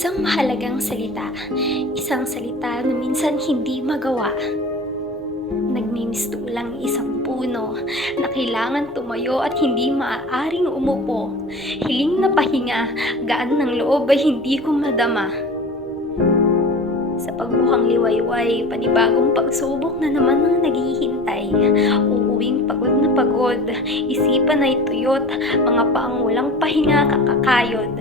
Isang mahalagang salita, isang salita na minsan hindi magawa. Nagmimistulang isang puno na kailangan tumayo at hindi maaaring umupo. Hiling na pahinga, gaan ng loob ay hindi ko madama. Sa pagbuhang liwayway, panibagong pagsubok na naman ang naghihintay. Uuwing pagod na pagod, isipan ay tuyot, mga paang walang pahinga kakakayod.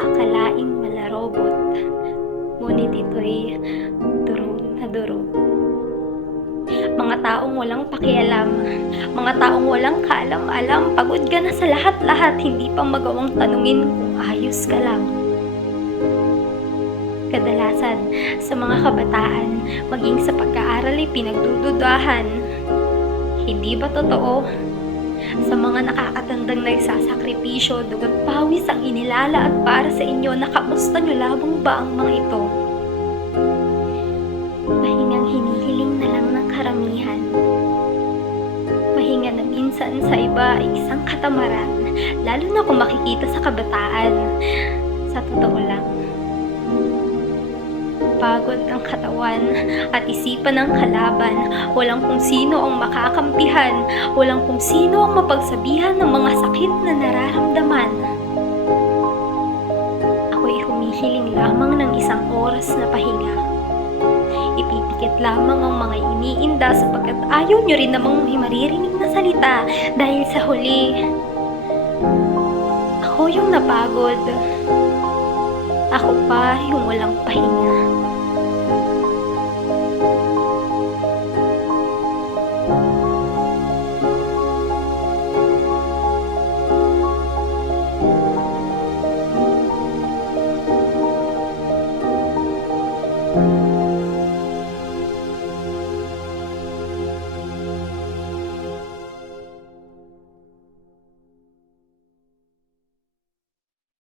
Akalaing malarobot, ngunit ito'y durog na durog. Mga taong walang pakialam, mga taong walang kaalam-alam, pagod ka na sa lahat-lahat, hindi pa magawang tanungin kung ayos ka lang. Kadalasan, sa mga kabataan, maging sa pag-aaral ay pinagdududahan. Hindi ba totoo? Sa mga nakakatandang nagsasakripisyo, dugot pawis ang inilala at para sa inyo, nakamusta nyo labang ba ang mga ito? Pahingang hinihiling na lang ng karamihan. Pahinga na minsan sa iba ay isang katamaran, lalo na kung makikita sa kabataan. Sa totoo lang, pagod ang katawan at isipan ng kalaban. Walang kung sino ang makakampihan, walang kung sino ang mapagsabihan ng mga sakit na nararamdaman. Ako'y humihiling lamang ng isang oras na pahinga. Ipipikit lamang ang mga iniinda sapagkat ayaw nyo rin namang may maririnig na salita dahil sa huli, ako yung napagod. Ako pa yung walang pahinga.